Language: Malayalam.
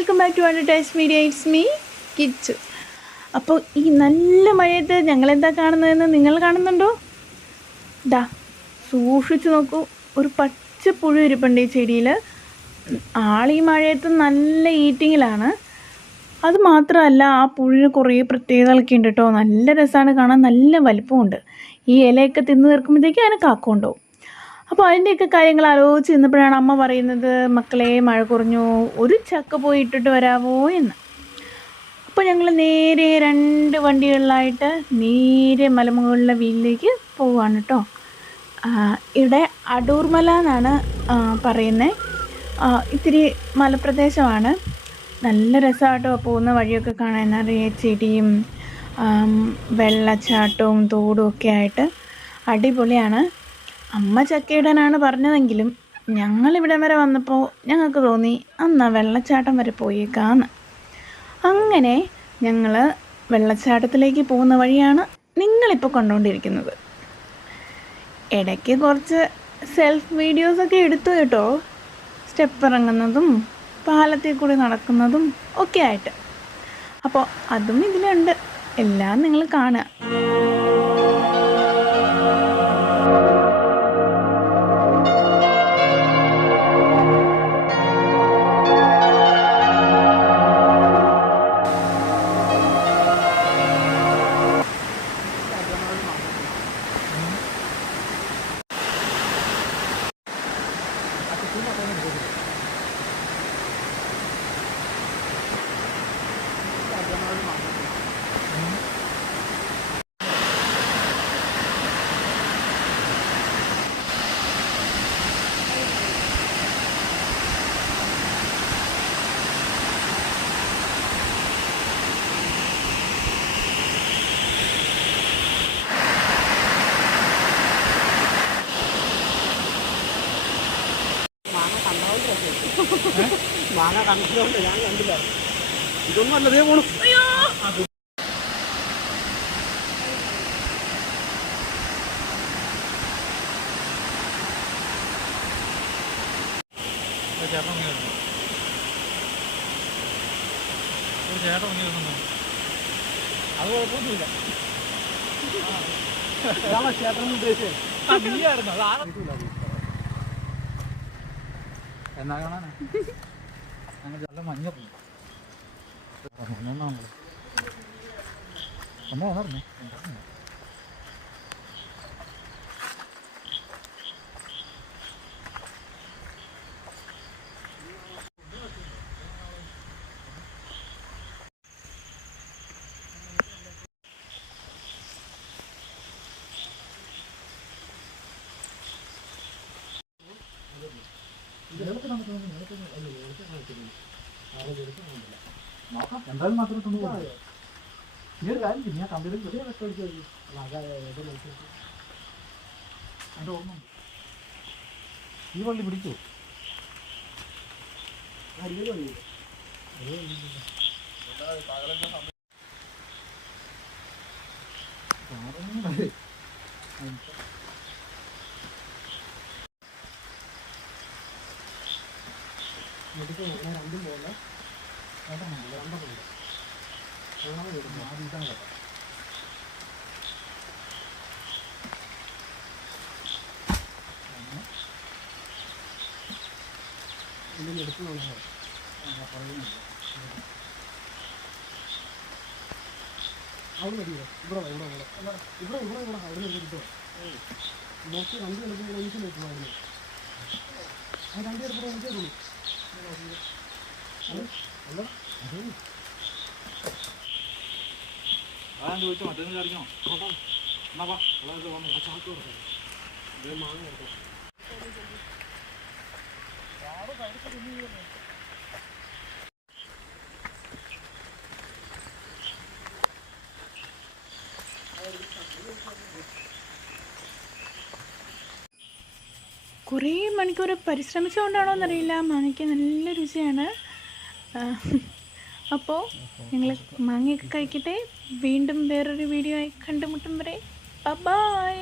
Welcome back to Taste Media. It's me Kichu. അപ്പോൾ ഈ നല്ല മഴയത്ത് ഞങ്ങളെന്താ കാണുന്നതെന്ന് നിങ്ങൾ കാണുന്നുണ്ടോ? ദാ സൂക്ഷിച്ച് നോക്കൂ, ഒരു പച്ച പുഴു ഇരിപ്പുണ്ട് ഈ ചെടിയിൽ. ആളീ മഴയത്ത് നല്ല ഈറ്റിങ്ങിലാണ്. അത് മാത്രമല്ല, ആ പുഴുവിന് കുറേ പ്രത്യേകതകളൊക്കെ ഉണ്ട് കേട്ടോ. നല്ല രസമാണ് കാണാൻ, നല്ല വലിപ്പമുണ്ട്. ഈ ഇലയൊക്കെ തിന്ന് തീർക്കുമ്പോഴത്തേക്കും അതിനെ കാക്കമുണ്ടാവും. അപ്പോൾ അതിൻ്റെയൊക്കെ കാര്യങ്ങൾ ആലോചിച്ച് നിന്നപ്പോഴാണ് അമ്മ പറയുന്നത്, മക്കളെ മഴ കുറഞ്ഞു, ഒരു ചക്ക പോയി ഇട്ടിട്ട് വരാമോ എന്ന്. അപ്പോൾ ഞങ്ങൾ നേരെ 2 വണ്ടികളിലായിട്ട് നേരെ മലമുകളിലെ വീട്ടിലേക്ക് പോവുകയാണ് കേട്ടോ. ഇവിടെ അടൂർമല എന്നാണ് പറയുന്നത്. ഇത്തിരി മലപ്രദേശമാണ്. നല്ല രസമാട്ടോ പോകുന്ന വഴിയൊക്കെ കാണാൻ. നിറയെ ചെടിയും വെള്ളച്ചാട്ടവും തോടും ഒക്കെ ആയിട്ട് അടിപൊളിയാണ്. അമ്മ ചക്കയിടാനാണ് പറഞ്ഞതെങ്കിലും ഞങ്ങളിവിടം വരെ വന്നപ്പോൾ ഞങ്ങൾക്ക് തോന്നി അന്നാ വെള്ളച്ചാട്ടം വരെ പോയേക്കാന്ന്. അങ്ങനെ ഞങ്ങൾ വെള്ളച്ചാട്ടത്തിലേക്ക് പോകുന്ന വഴിയാണ് നിങ്ങളിപ്പോൾ കണ്ടുകൊണ്ടിരിക്കുന്നത്. ഇടയ്ക്ക് കുറച്ച് സെൽഫ് വീഡിയോസൊക്കെ എടുത്തു കേട്ടോ, സ്റ്റെപ്പ് ഇറങ്ങുന്നതും പാലത്തിൽ കൂടി നടക്കുന്നതും ഒക്കെ ആയിട്ട്. അപ്പോൾ അതും ഇതിലുണ്ട്, എല്ലാം നിങ്ങൾ കാണുക. മാങ്ങ കണ്ടിട്ടുണ്ട്, ഞാൻ കണ്ടില്ല. ഇതൊന്നും അല്ലതേ പോണു. അത് കുഴപ്പമൊന്നുമില്ല. ചേട്ടൻ ഉദ്ദേശിച്ചത് എന്നാ കാണാനാ? നല്ല മഞ്ഞ ഒന്നാണല്ലോ. ഒന്നോ പറഞ്ഞേ എന്തായാലും മാത്രമേ കൊണ്ടുപോകും. ഈ ഒരു കാര്യം ചെയ്യും, ഞാൻ കമ്പ്യൂട്ടറിൽ അതിൻ്റെ ഓർമ്മ ഈ വള്ളി പിടിക്കൂ. രണ്ടും പോലെ അവിടെ മതിയോ? ഇവിടെ അവിടെ കിട്ടുമോ? നോക്കി 2 കിലോമീറ്റർ എനിക്ക് നോക്കുമായിരുന്നു. ആ 2 കിലോമീറ്റർ എനിക്കേ തോന്നി. അതാണ് ചോദിച്ചോ, മറ്റൊന്ന് കറിക്കണോ? എന്നാ ചാക്ക് കൊടുക്കാം. മാങ്ങ കൊടുക്കാം. കുറേ മണിക്കൂർ പരിശ്രമിച്ചുകൊണ്ടാണോ എന്നറിയില്ല, മാങ്ങയ്ക്ക് നല്ല രുചിയാണ്. അപ്പോൾ നിങ്ങൾ മാങ്ങയൊക്കെ കഴിക്കട്ടെ. വീണ്ടും വേറൊരു വീഡിയോ ആയി കണ്ടുമുട്ടും വരെ ബൈ.